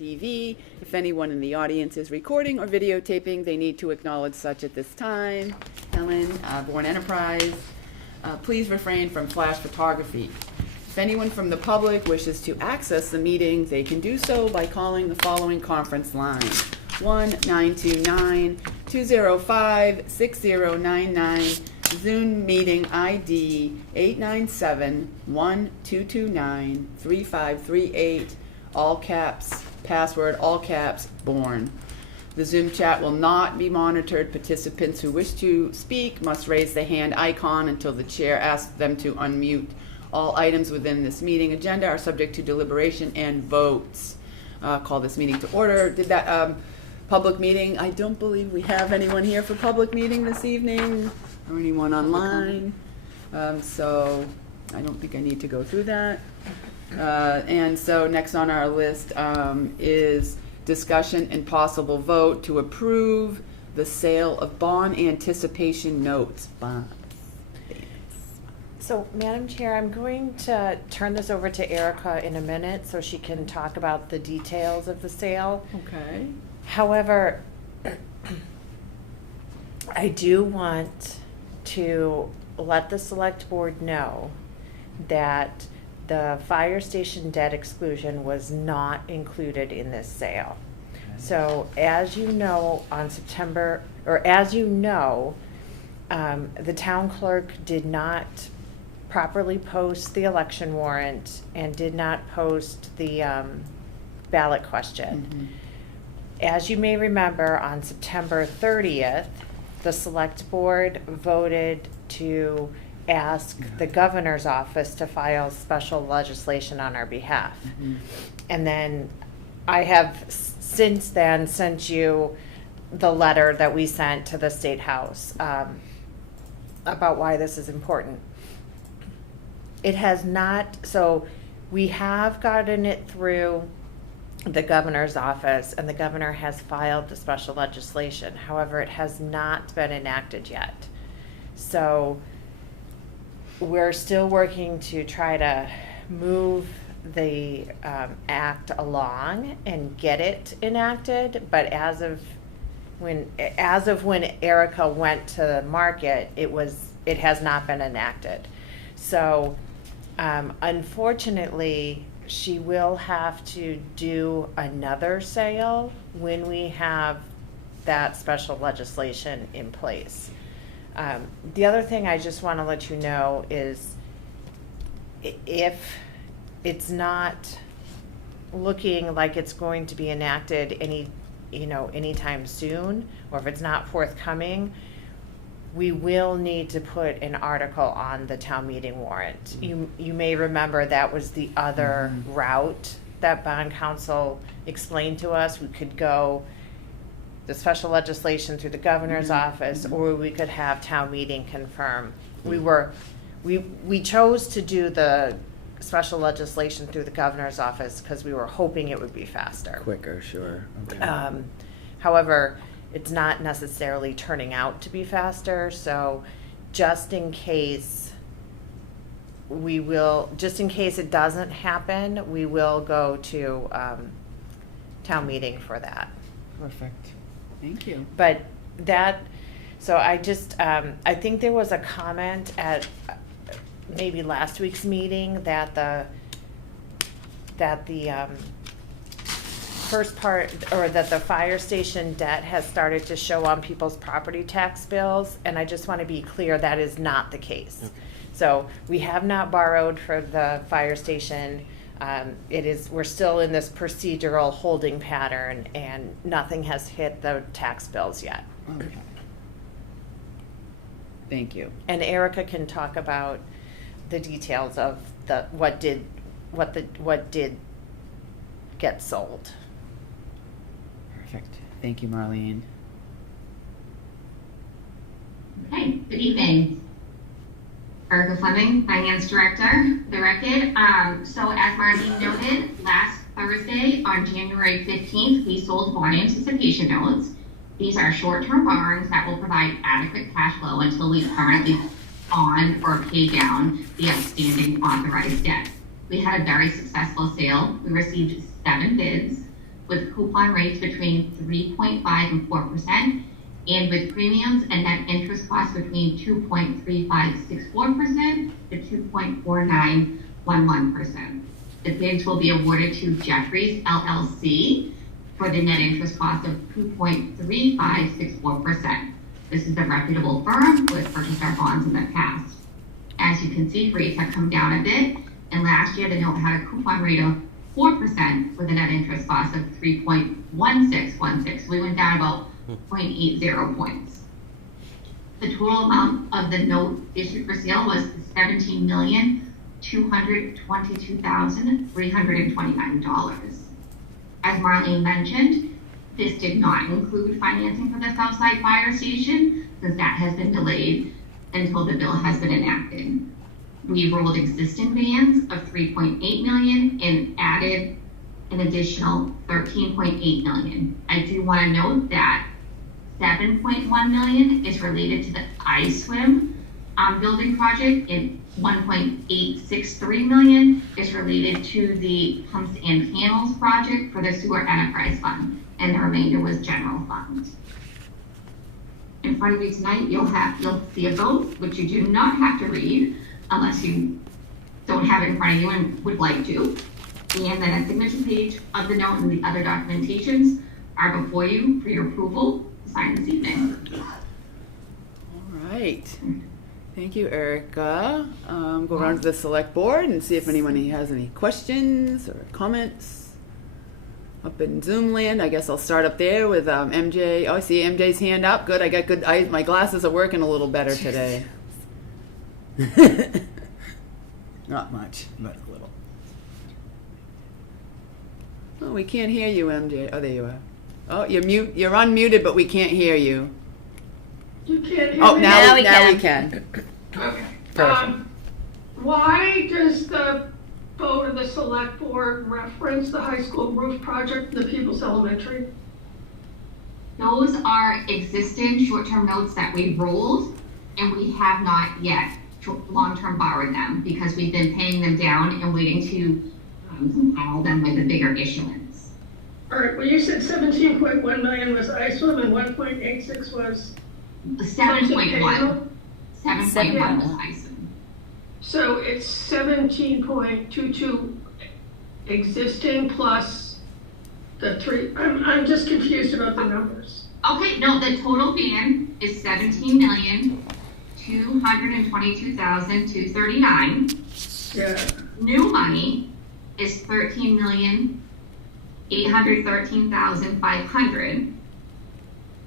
TV. If anyone in the audience is recording or videotaping, they need to acknowledge such at this time. Helen, Bourne Enterprise, please refrain from flash photography. If anyone from the public wishes to access the meeting, they can do so by calling the following conference line: 1-929-205-6099, Zoom meeting ID 897-1229-3538, all caps, password all caps, Bourne. The Zoom chat will not be monitored. Participants who wish to speak must raise the hand icon until the chair asks them to unmute. All items within this meeting agenda are subject to deliberation and votes. Call this meeting to order. Did that public meeting? I don't believe we have anyone here for public meeting this evening or anyone online. So I don't think I need to go through that. And so next on our list is discussion and possible vote to approve the sale of bond anticipation notes. So, Madam Chair, I'm going to turn this over to Erica in a minute so she can talk about the details of the sale. Okay. However, I do want to let the select board know that the fire station debt exclusion was not included in this sale. Okay. So, as you know, the town clerk did not properly post the election warrant and did not post the ballot question. Mm-hmm. As you may remember, on September 30th, the select board voted to ask the governor's office to file special legislation on our behalf. Mm-hmm. And then I have since then sent you the letter that we sent to the State House about why this is important. It has not, so we have gotten it through the governor's office, and the governor has filed the special legislation. However, it has not been enacted yet. So we're still working to try to move the act along and get it enacted, but as of when Erica went to market, it has not been enacted. So unfortunately, she will have to do another sale when we have that special legislation in place. The other thing I just want to let you know is if it's not looking like it's going to be enacted anytime soon, or if it's not forthcoming, we will need to put an article on the town meeting warrant. Mm-hmm. You may remember that was the other mm-hmm. route that bond counsel explained to us. We could go the special legislation through the governor's mm-hmm. office, mm-hmm. or we could have town meeting confirm. Mm-hmm. We chose to do the special legislation through the governor's office because we were hoping it would be faster. Quicker, sure. Okay. However, it's not necessarily turning out to be faster, so just in case it doesn't happen, we will go to town meeting for that. Perfect. Thank you. But so I just, I think there was a comment at maybe last week's meeting that the first part, or that the fire station debt has started to show on people's property tax bills, and I just want to be clear that is not the case. Okay. So we have not borrowed for the fire station. We're still in this procedural holding pattern, and nothing has hit the tax bills yet. Okay. Thank you. And Erica can talk about the details of what did get sold. Perfect. Thank you, Marlene. Hi, good evening. Erica Fleming, Finance Director, the record. So as Marlene noted, last Thursday on January 15th, we sold bond anticipation notes. These are short-term bonds that will provide adequate cash flow until we permanently on or pay down the outstanding authorized debt. We had a very successful sale. We received 7 bids with coupon rates between 3.5 and 4%, and with premiums and net interest costs between 2.3564% to 2.4911%. The bids will be awarded to Jeffries LLC for the net interest cost of 2.3564%. This is a reputable firm who has purchased our bonds in the past. As you can see, rates have come down a bit, and last year the note had a coupon rate of 4% with a net interest cost of 3.1616. We went down about 0.80 points. The total amount of the note issued for sale was $17,222,329. As Marlene mentioned, this did not include financing for the Southside Fire Station, since that has been delayed until the bill has been enacted. We rolled existing vans of $3.8 million and added an additional $13.8 million. I do want to note that $7.1 million is related to the iSwim building project, and $1.863 million is related to the pumps and panels project for the sewer enterprise fund, and the remainder was general fund. In front of you tonight, you'll see a vote, which you do not have to read unless you don't have it in front of you and would like to. And then a signature page of the note and the other documentations are before you for your approval to sign this evening. All right. Thank you, Erica. Go around to the select board and see if anyone has any questions or comments. Up in Zoom land, I guess I'll start up there with MJ. Oh, I see MJ's hand up. Good, I got good eyes. My glasses are working a little better today. Not much, but a little. Oh, we can't hear you, MJ. Oh, there you are. Oh, you're unmuted, but we can't hear you. You can't hear Oh, me? now we we can. can. Okay. Perfect. Why does the vote of the select board reference the high school roof project, the People's Elementary? Those are existing short-term notes that we rolled, and we have not yet long-term borrowed them because we've been paying them down and waiting to compile them with a bigger issuance. All right, well, you said 17.1 million was ISWIM and 1.86 was 7.1. 7.1 was Yeah. ISIM. So it's 17.22 existing plus the three. I'm just confused about the numbers. Okay, no, the total ban is 17,222,239. Yeah. New money is 13,813,500.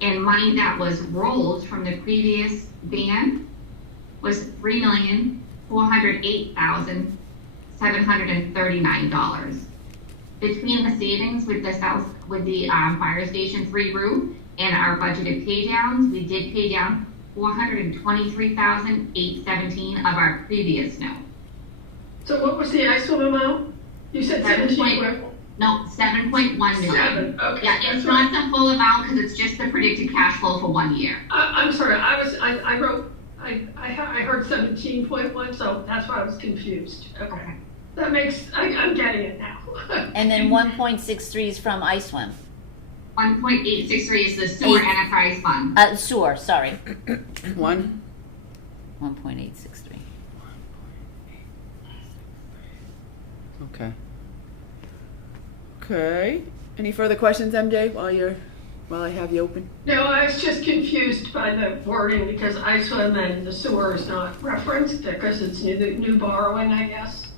And money that was rolled from the previous ban was $3,408,739. Between the savings with the fire station 3 roof and our budgeted pay downs, we did pay down $423,817 of our previous note. So what was the ISWIM amount? You said 17. No, 7.1 million. 7, okay. Yeah, it's not the full amount because it's just the predicted cash flow for 1 year. I'm sorry, I heard 17.1, so that's why I was confused. Okay. That makes, I'm getting it now. And then 1.63 is from ISWIM. 1.863 is the sewer enterprise fund. Sewer, sorry. 1.863. Okay. Okay. Any further questions, MJ, while I have you open? No, I was just confused by the wording because ISWIM and the sewer is not referenced because it's new borrowing, I guess.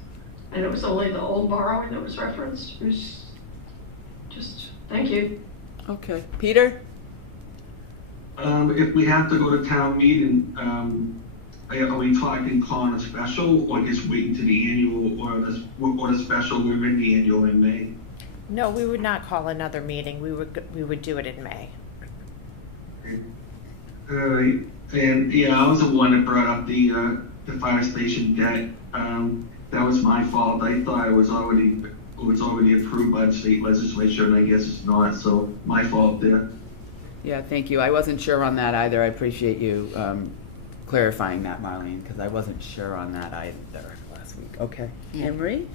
And it was only the old borrowing that was referenced. It was just, thank you. Okay. Peter? If we have to go to town meeting, are we talking calling a special or just waiting to the annual or the special? We're in the annual in May. No, we would not call another meeting. We would do it in May. All right. And yeah, I was the one that brought up the fire station debt. That was my fault. I thought it was already approved by the state legislature, and I guess it's not. So my fault there. Yeah, thank you. I wasn't sure on that either. I appreciate you clarifying that, Marlene, because I wasn't sure on that either last week. Okay. Yeah. Anne Marie?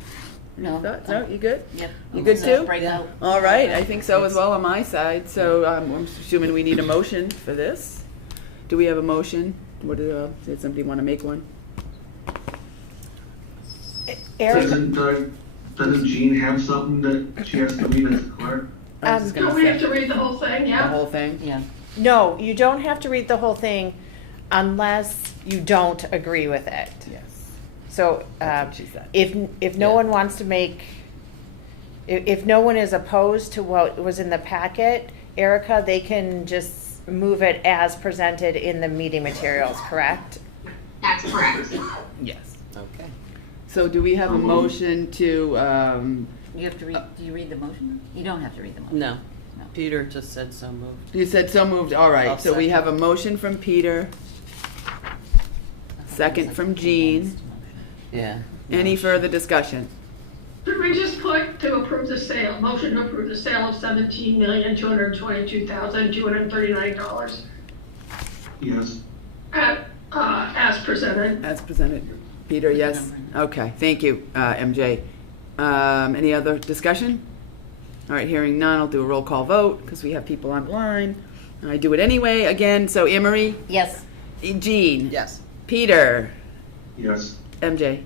No. No, you good? Yep. You good So too? break out. All right, I think so as well on my side, so I'm assuming we need a motion for this. Do we have a motion? Did somebody want to make one? Eric, Doesn't Jean have something that she has to read as clerk? I was just Do gonna we have say to read the whole thing, the yeah? whole thing. Yeah. no, you don't have to read the whole thing unless you don't agree with it. Yes. So, That's what she said. if no Yeah. one wants to make, if no one is opposed to what was in the packet, Erica, they can just move it as presented in the meeting materials, correct? That's correct. Yes. Okay. So do we have a motion to, You have to read, do you read the motion? You don't have to read the motion. No. No. Peter just said so moved. you said so moved, all right. I'll So we second. have a motion from Peter, second from Jean. Yeah. Any further discussion? Could we just put to approve the sale, motion to approve the sale of $17,222,239 Yes. as presented? As presented. Peter, yes? Okay, thank you, MJ. Any other discussion? All right, hearing none, I'll do a roll call vote because we have people online. I do it anyway, again, so Emery, Yes. Jean. Yes. Peter, Yes. MJ,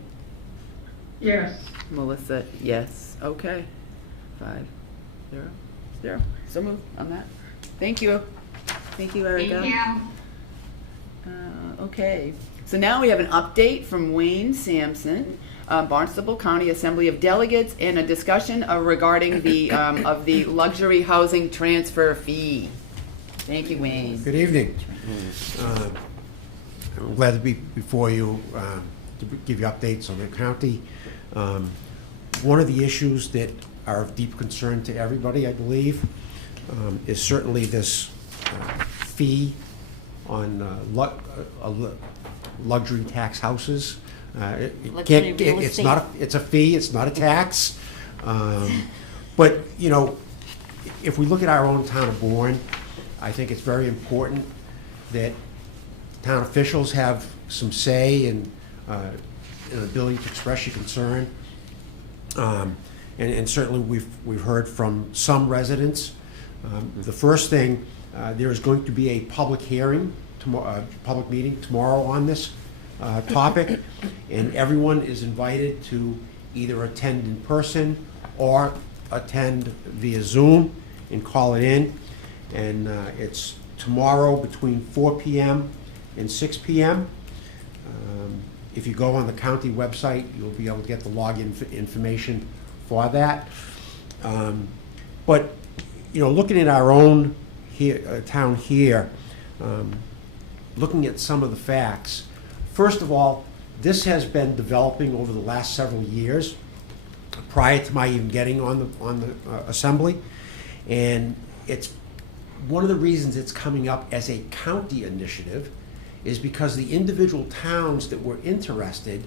Yes. Melissa, yes. Okay. 5-0. So moved on that. Thank you. Thank you, Erica. Thank you. Okay, so now we have an update from Wayne Sampson, Barnstable County Assembly of Delegates, and a discussion regarding the of the luxury housing transfer fee. Thank you, Wayne. Good evening. I'm glad to be before you to give you updates on the county. One of the issues that are of deep concern to everybody, I believe, is certainly this fee on luxury tax houses. Luxury real It's estate. not, it's a fee, it's not a tax. But, you know, if we look at our own town of Bourne, I think it's very important that town officials have some say and an ability to express your concern. And certainly we've heard from some residents. The first thing, there is going to be a public hearing, public meeting tomorrow on this topic, and everyone is invited to either attend in person or attend via Zoom and call it in. And it's tomorrow between 4 p.m. and 6 p.m. If you go on the county website, you'll be able to get the login information for that. But, you know, looking at our own town here, looking at some of the facts, first of all, this has been developing over the last several years, prior to my even getting on the assembly, and it's one of the reasons it's coming up as a county initiative is because the individual towns that were interested,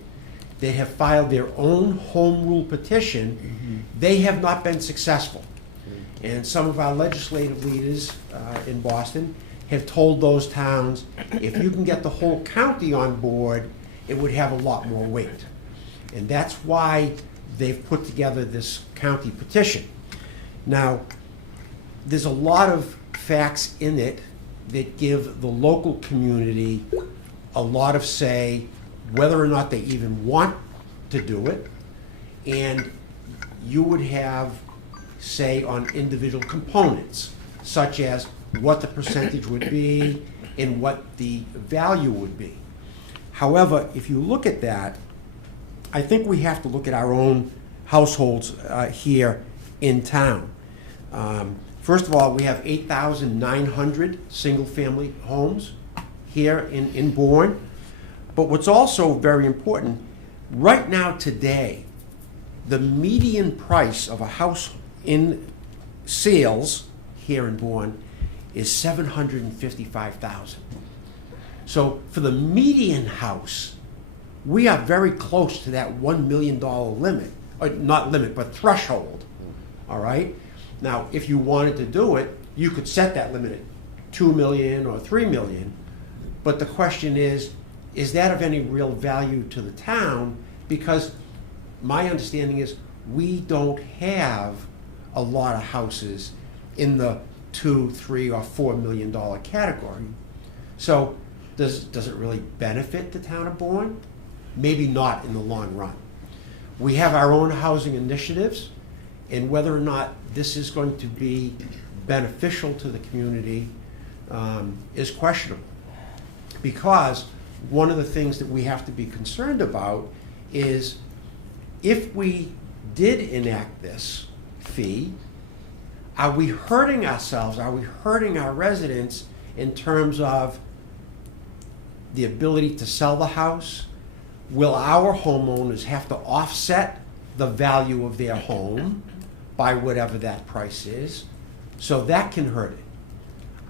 they have filed their own home rule petition. They have not been successful. And some of our legislative leaders in Boston have told those towns, if you can get the whole county on board, it would have a lot more weight. And that's why they've put together this county petition. Now, there's a lot of facts in it that give the local community a lot of say whether or not they even want to do it, and you would have say on individual components, such as what the percentage would be and what the value would be. However, if you look at that, I think we have to look at our own households here in town. First of all, we have 8,900 single-family homes here in Bourne. But what's also very important, right now today, the median price of a house in sales here in Bourne is $755,000. So for the median house, we are very close to that $1 million limit, or not limit, but threshold, all right? Now, if you wanted to do it, you could set that limit at 2 million or 3 million, but the question is that of any real value to the town? Because my understanding is we don't have a lot of houses in the $2, $3, or $4 million category. So does it really benefit the town of Bourne? Maybe not in the long run. We have our own housing initiatives, and whether or not this is going to be beneficial to the community is questionable. Because one of the things that we have to be concerned about is if we did enact this fee, are we hurting ourselves? Are we hurting our residents in terms of the ability to sell the house? Will our homeowners have to offset the value of their home by whatever that price is? So that can hurt it.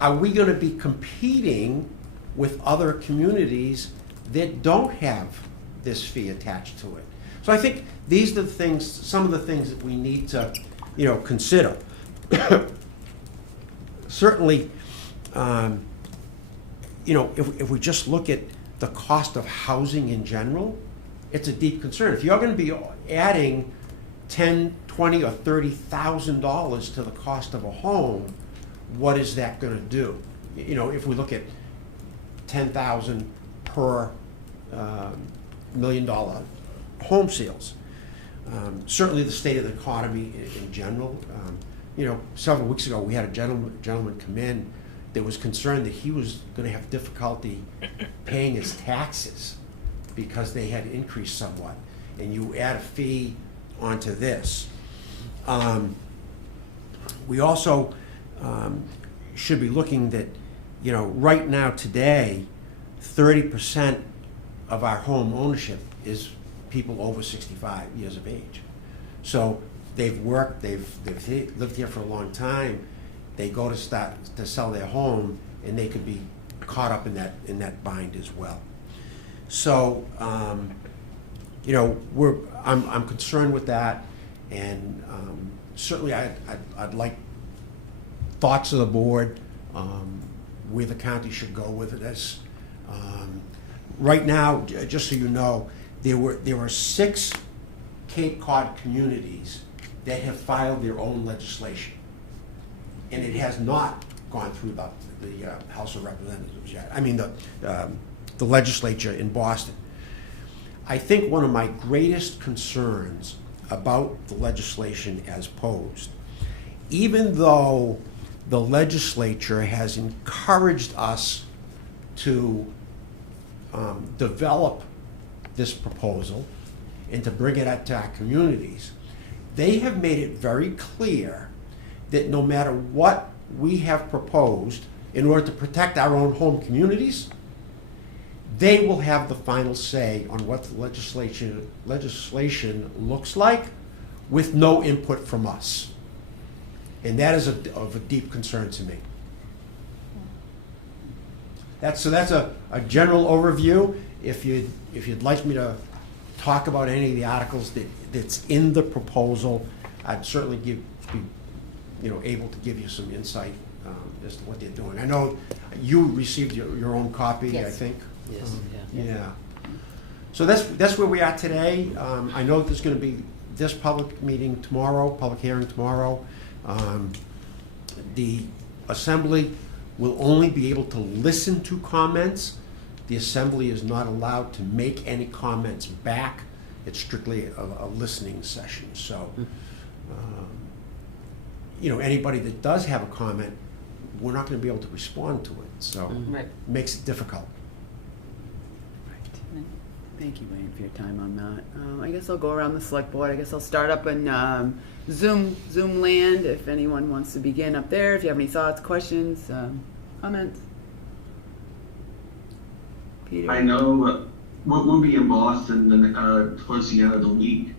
Are we going to be competing with other communities that don't have this fee attached to it? So I think these are the things, some of the things that we need to, consider. Certainly, if we just look at the cost of housing in general, it's a deep concern. If you're going to be adding $10,000, $20,000, or $30,000 to the cost of a home, what is that going to do? If we look at $10,000 per $1 million home sales, certainly the state of the economy in general. Several weeks ago we had a gentleman come in that was concerned that he was going to have difficulty paying his taxes because they had increased somewhat. And you add a fee onto this. We also should be looking that, right now today, 30% of our home ownership is people over 65 years of age. So they've worked, they've lived here for a long time. They go to start to sell their home, and they could be caught up in that bind as well. So, I'm concerned with that, and certainly I'd like thoughts of the board where the county should go with this. Right now, just so you know, there were 6 Cape Cod communities that have filed their own legislation, and it has not gone through the House of Representatives yet. I mean the legislature in Boston. I think one of my greatest concerns about the legislation as posed, even though the legislature has encouraged us to develop this proposal and to bring it out to our communities, they have made it very clear that no matter what we have proposed in order to protect our own home communities, they will have the final say on what the legislation looks like with no input from us. And that is of a deep concern to me. That's a general overview. If you'd like me to talk about any of the articles that's in the proposal, I'd certainly be able to give you some insight as to what they're doing. I know you received your own copy, Yes. I think. Yes, Yeah. So that's where we are today. I know there's going to be this public hearing tomorrow. The Assembly will only be able to listen to comments. The Assembly is not allowed to make any comments back. It's strictly a listening session. So, anybody that does have a comment, we're not going to be able to respond to it. So, Right. it makes it difficult. Thank you, Wayne, for your time on that. I guess I'll go around the select board. I guess I'll start up in Zoom land. If anyone wants to begin up there, if you have any thoughts, questions, comments. Peter? I know we'll be in Boston towards the end of the week,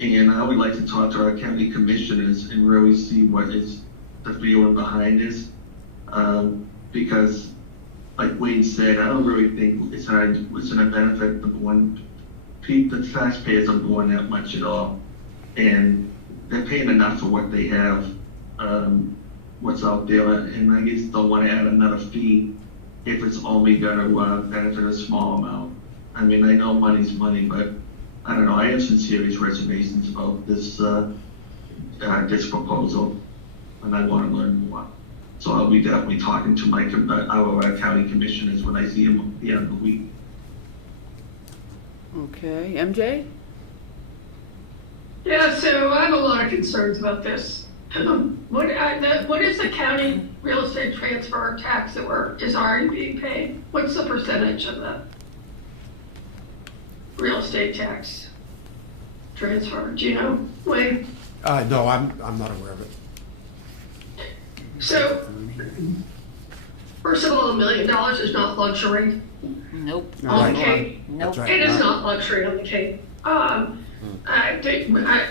and I would like to talk to our county commissioners and really see what is the feeling behind this, because, like Wayne said, I don't really think it's going to benefit the taxpayers of Bourne that much at all, and they're paying enough for what they have, what's out there, and I just don't want to add another fee if it's only going to benefit a small amount. I mean, I know money's money, but I don't know, I have some serious reservations about this proposal, and I want to learn more. So I'll be definitely talking to our county commissioners when I see them at the end of the week. Okay, MJ? Yeah, so I have a lot of concerns about this. What is the county real estate transfer tax that is already being paid? What's the percentage of the real estate tax transfer? Do you know, Wayne? No, I'm not aware of it. So, first of all, $1 million is not luxury Nope. on the Right. Cape. Nope. That's right. It is not luxury on the Cape.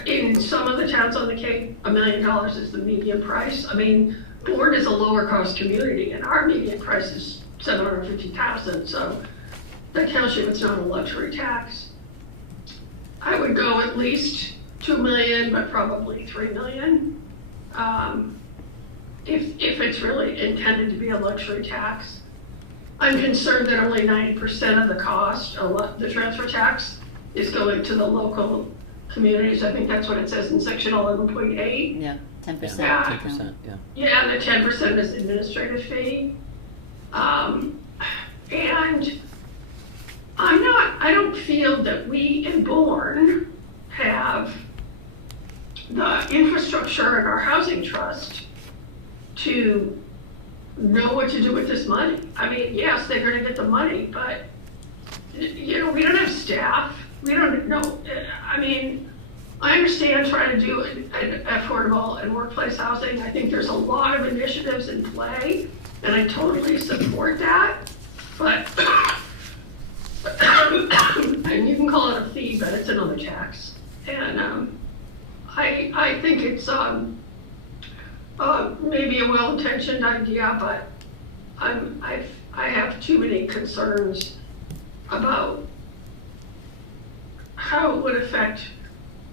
In some of the towns on the Cape, $1 million is the median price. I mean, Bourne is a lower cost community, and our median price is $750,000. So that tells you it's not a luxury tax. I would go at least $2 million, but probably $3 million. If it's really intended to be a luxury tax. I'm concerned that only 90% of the cost, the transfer tax, is going to the local communities. I think that's what it says in section 11.8. Yeah, 10%. Yeah. 10%, yeah. Yeah, the 10% is administrative fee. And I don't feel that we in Bourne have the infrastructure in our housing trust to know what to do with this money. I mean, yes, they're gonna get the money, but, you know, we don't have staff. We don't know, I mean, I understand trying to do an affordable and workplace housing. I think there's a lot of initiatives in play, and I totally support that. But, and you can call it a fee, but it's another tax. And I think it's maybe a well-intentioned idea, but I have too many concerns about how it would affect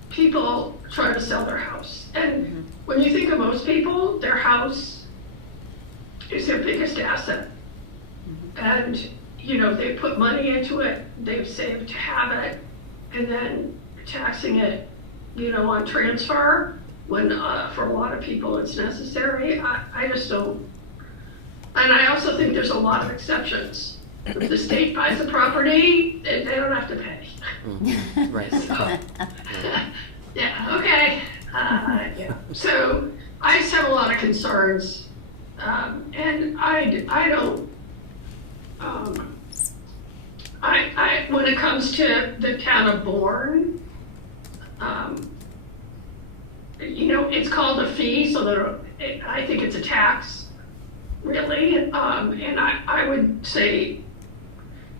people trying to sell their house. And when you think of most people, their house is their biggest asset. And, you know, they put money into it, they've saved to have it, and then taxing it, you know, on transfer, when for a lot of people it's necessary. I just don't. And I also think there's a lot of exceptions. If the state buys a property, they don't have to pay. Right. Yeah, okay. Yeah. So I just have a lot of concerns. And I don't, when it comes to the town of Bourne, you know, it's called a fee, so I think it's a tax, really. And I would say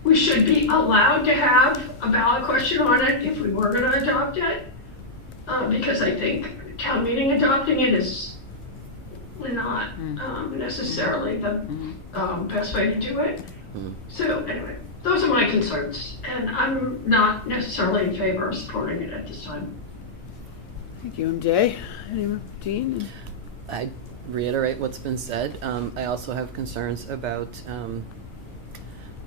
we should be allowed to have a ballot question on it if we were gonna adopt it. Because I think town meeting adopting it is not necessarily the best way to do it. So anyway, those are my concerns, and I'm not necessarily in favor of supporting it at this time. Thank you, MJ. Anyone, Jean? I reiterate what's been said. I also have concerns about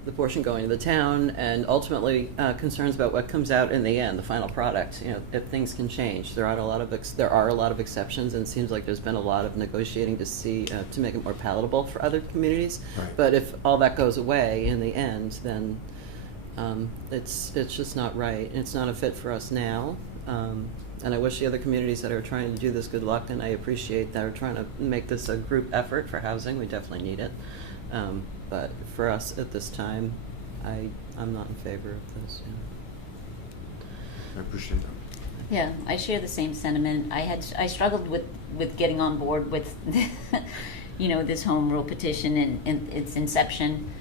the portion going to the town, and ultimately concerns about what comes out in the end, the final product. You know, if things can change. There are a lot of exceptions, and it seems like there's been a lot of negotiating to see to make it more palatable for other communities. Right. But if all that goes away in the end, then it's just not right. It's not a fit for us now. And I wish the other communities that are trying to do this good luck, and I appreciate that are trying to make this a group effort for housing. We definitely need it. But for us at this time, I'm not in favor of this. I appreciate that. Yeah, I share the same sentiment. I struggled with getting on board with, you know, this home rule petition and its inception.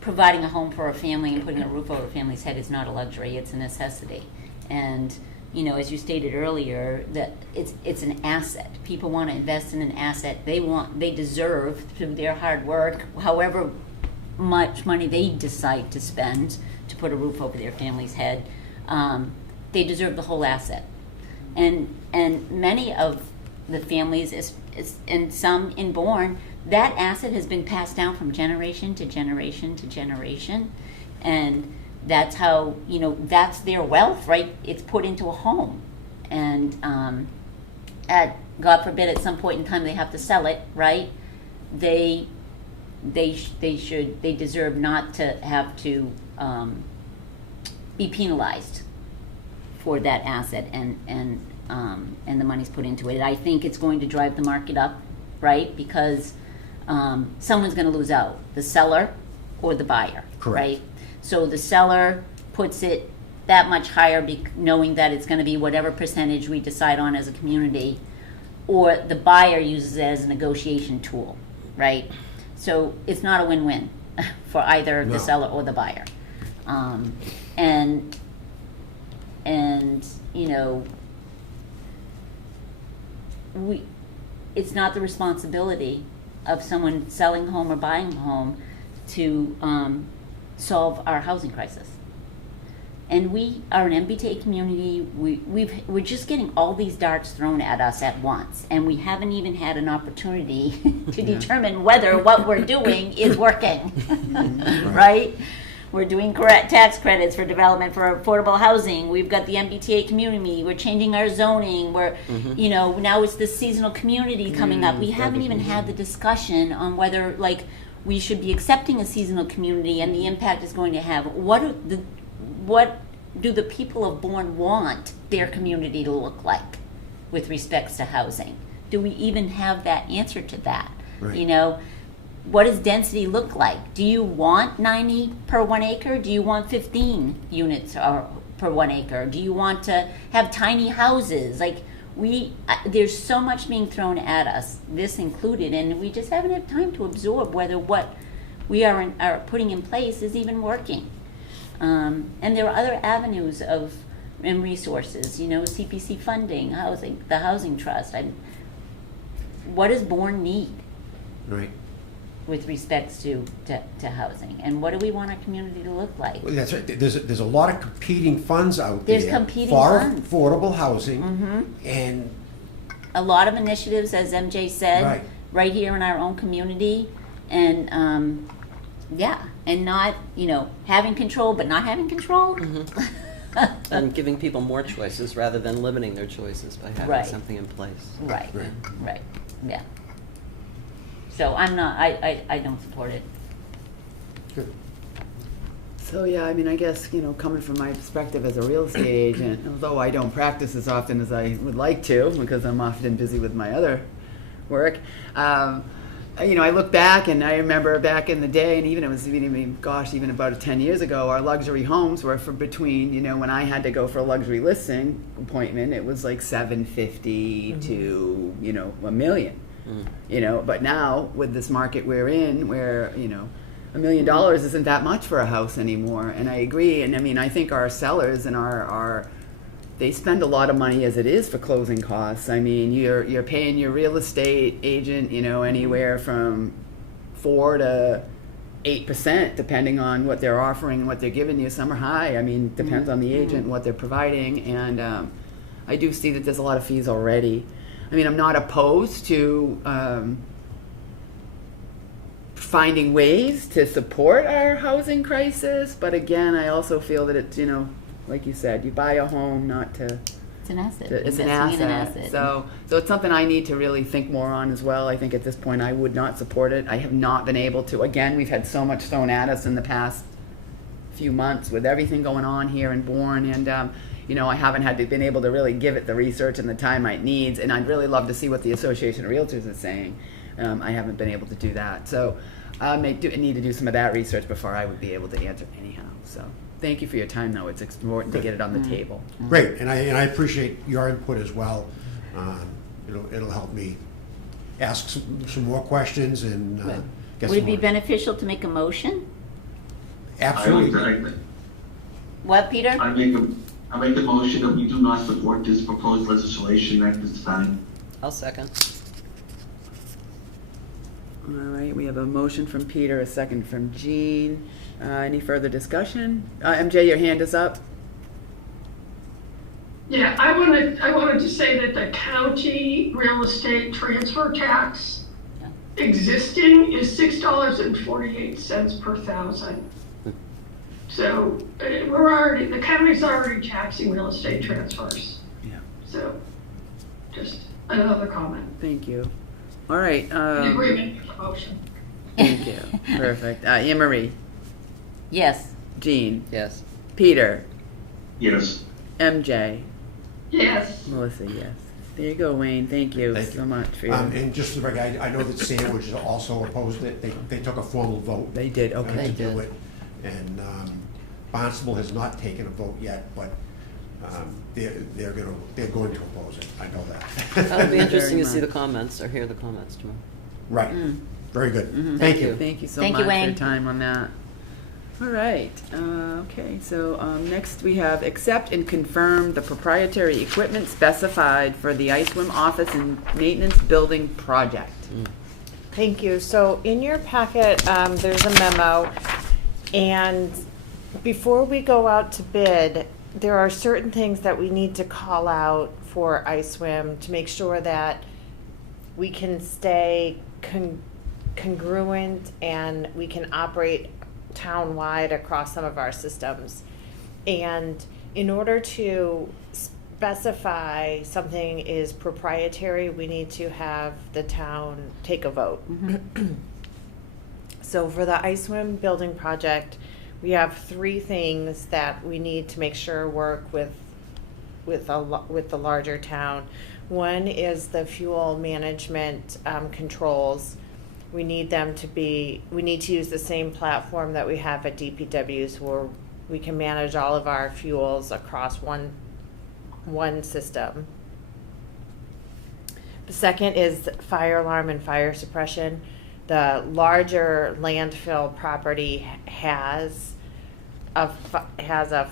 Providing a home for a family and putting a roof over a family's head is not a luxury; it's a necessity. And you know, as you stated earlier, that it's an asset. People want to invest in an asset. They deserve, through their hard work, however much money they decide to spend to put a roof over their family's head, they deserve the whole asset. And many of the families, and some in Bourne, that asset has been passed down from generation to generation to generation. And that's how, you know, that's their wealth, right? It's put into a home. And God forbid, at some point in time they have to sell it, right? They deserve not to have to be penalized for that asset and the money's put into it. I think it's going to drive the market up, right? Because someone's going to lose out, the seller or the buyer, Correct. right? So the seller puts it that much higher, knowing that it's going to be whatever percentage we decide on as a community, or the buyer uses it as a negotiation tool, right? So it's not a win-win for either No. the seller or the buyer. And you know, it's not the responsibility of someone selling a home or buying a home to solve our housing crisis. And we are an MBTA community. We're just getting all these darts thrown at us at once, and we haven't even had an opportunity to determine whether what we're doing is working, right? We're doing correct tax credits for development for affordable housing. We've got the MBTA community. We're changing our zoning. We're, you know, now it's the seasonal community coming up. We haven't even had the discussion on whether, like, we should be accepting a seasonal community and the impact it's going to have. What do the people of Bourne want their community to look like with respects to housing? Do we even have that answer to that? Right. You know, what does density look like? Do you want 90 per 1 acre? Do you want 15 units per 1 acre? Do you want to have tiny houses? Like, there's so much being thrown at us, this included, and we just haven't had time to absorb whether what we are putting in place is even working. And there are other avenues and resources, you know, CPC funding, housing, the housing trust. What does Bourne need Right. with respects to housing? And what do we want our community to look like? Well, that's right. There's a lot of competing funds out there. There's competing for funds. affordable housing, and A lot of initiatives, as MJ said, right here in our own community. And and not, you know, having control but not having control. And giving people more choices rather than limiting their choices by having Right. something in place. Right, Right. right, yeah. So I don't support it. good. So, yeah, I mean, I guess, you know, coming from my perspective as a real estate agent, although I don't practice as often as I would like to, because I'm often busy with my other work, you know, I look back and I remember back in the day, and even even about 10 years ago, our luxury homes were for between, you know, when I had to go for a luxury listing appointment, it was like $750 to, you know, $1 million. You know, but now with this market we're in, where, you know, $1 million isn't that much for a house anymore. And I agree. And I mean, I think our sellers and they spend a lot of money as it is for closing costs. I mean, you're paying your real estate agent, you know, anywhere from 4 to 8%, depending on what they're offering and what they're giving you. Some are high. I mean, depends on the agent and what they're providing. And I do see that there's a lot of fees already. I mean, I'm not opposed to finding ways to support our housing crisis, but again, I also feel that it's, you know, like you said, you buy a home not to. It's an asset. It's an Investing in asset. So it's something I need to really think more on as well. I think at this point I would not support it. I have not been able to. Again, we've had so much thrown at us in the past few months with everything going on here in Bourne, and you know, I haven't been able to really give it the research and the time it needs, and I'd really love to see what the Association of Realtors is saying. I haven't been able to do that. So I need to do some of that research before I would be able to answer anyhow. So thank you for your time, though. It's important to get it on the table. Great, and I appreciate your input as well. It'll help me ask some more questions and get Would it some be more. beneficial to make a motion? Absolutely. What, Peter? I make a motion that we do not support this proposed legislation at this time. I'll second. All right, we have a motion from Peter, a second from Jean. Any further discussion? MJ, your hand is up. Yeah, I wanted to say that the county real estate transfer tax existing is $6.48 per thousand. So the county's already taxing real estate transfers. Yeah. So just another comment. Thank you. All right. In agreement with the motion. Thank you. Perfect. Anne Marie, Yes. Jean, Yes. Peter, Yes. MJ, Yes. Melissa, yes. There you go, Wayne. Thank you Thank you. so much for your. And just for the record, I know that Sandwich also opposed it. They took a formal vote. They did, To okay. do it. And Barnstable has not taken a vote yet, but they're going to oppose it. I know that. It'll be interesting to Very see the much. comments or hear the comments tomorrow. Right. Very good. Mhm. Thank you. Thank you so Thank much you, for your Wayne. time on that. All right. Okay. So next we have accept and confirm the proprietary equipment specified for the ISWIM office and maintenance building project. Thank you. So in your packet, there's a memo, and before we go out to bid, there are certain things that we need to call out for ISWIM to make sure that we can stay congruent and we can operate town-wide across some of our systems. And in order to specify something is proprietary, we need to have the town take a vote. So for the ISWIM building project, we have 3 things that we need to make sure work with the larger town. One is the fuel management controls. We need to use the same platform that we have at DPW's, where we can manage all of our fuels across one system. The second is fire alarm and fire suppression. The larger landfill property has a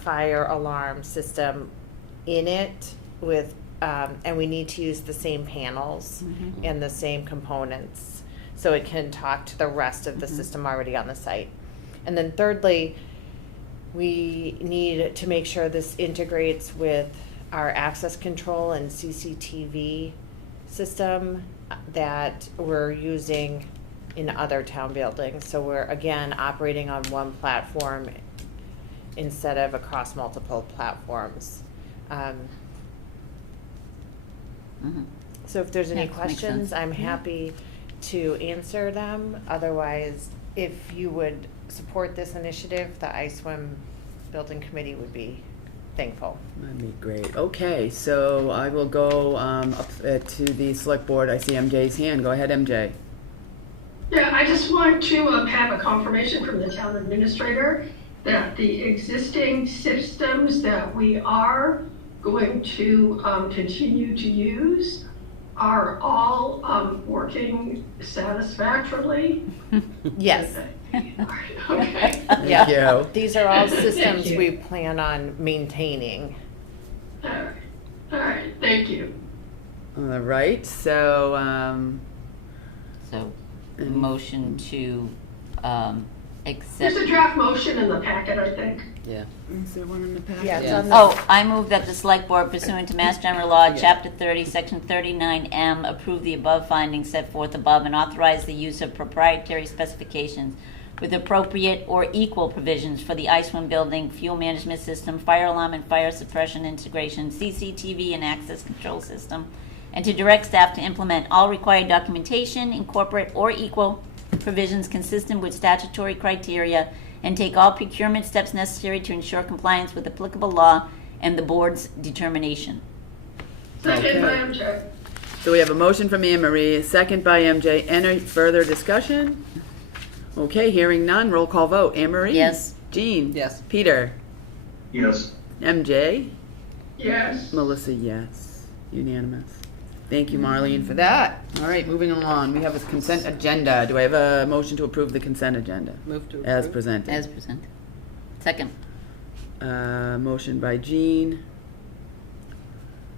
fire alarm system in it with, and we need to use the same panels and the same components, so it can talk to the rest of the system already on the site. And then thirdly, we need to make sure this integrates with our access control and CCTV system that we're using in other town buildings. So we're, again, operating on one platform instead of across multiple platforms. So if there's any Yeah, makes questions, sense. I'm happy to answer them. Otherwise, if you would support this initiative, the ISWIM Building Committee would be thankful. That'd be great. Okay, so I will go up to the select board. I see MJ's hand. Go ahead, MJ. Yeah, I just want to have a confirmation from the town administrator that the existing systems that we are going to continue to use are all working satisfactorily. Yes. Okay. Thank you. These are all systems you. we plan on maintaining. All right, thank you. All right, so, So, And- motion to There's accept. a draft motion in the packet, I think. Yeah. is there one in the packet? Yeah, it's Yeah. on the- Oh, I move that the select board pursuant to Mass General Law, Chapter 30, Section 39M, approve the above findings set forth above and authorize the use of proprietary specifications with appropriate or equal provisions for the ISWIM building, fuel management system, fire alarm and fire suppression integration, CCTV and access control system, and to direct staff to implement all required documentation, incorporate or equal provisions consistent with statutory criteria, and take all procurement steps necessary to ensure compliance with applicable law and the board's determination. Second Okay. by MJ. So we have a motion from Anne Marie, a second by MJ. Any further discussion? Okay, hearing none, roll call vote. Anne Marie? Yes. Jean? Yes. Peter? Yes. MJ? Yes. Melissa, yes. Unanimous. Thank you, Marlene, for that. All right, moving along. We have a consent agenda. Do I have a motion to approve the consent agenda? Move to approve. As presented. As presented. Second. Motion by Jean.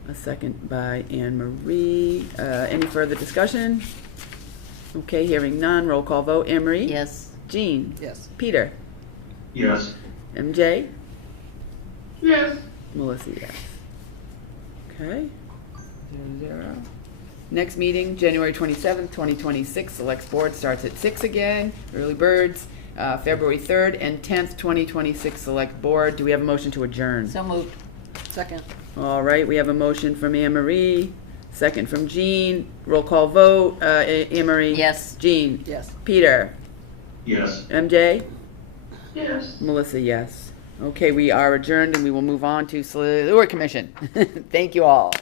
A second by Anne Marie. Any further discussion? Okay, hearing none. Roll call vote. Anne Marie? Yes. Jean? Yes. Peter? Yes. MJ? Yes. Melissa, yes. Okay. 0-0. Next meeting, January 27th, 2026. Select board starts at 6 again. Early birds. February 3rd and 10th, 2026 Select Board. Do we have a motion to adjourn? So moved. Second. All right, we have a motion from Anne Marie, second from Jean. Roll call vote. Anne Marie? Yes. Jean? Yes. Peter? Yes. MJ? Yes. Melissa, yes. Okay, we are adjourned and we will move on to Sewer Commission. Thank you all.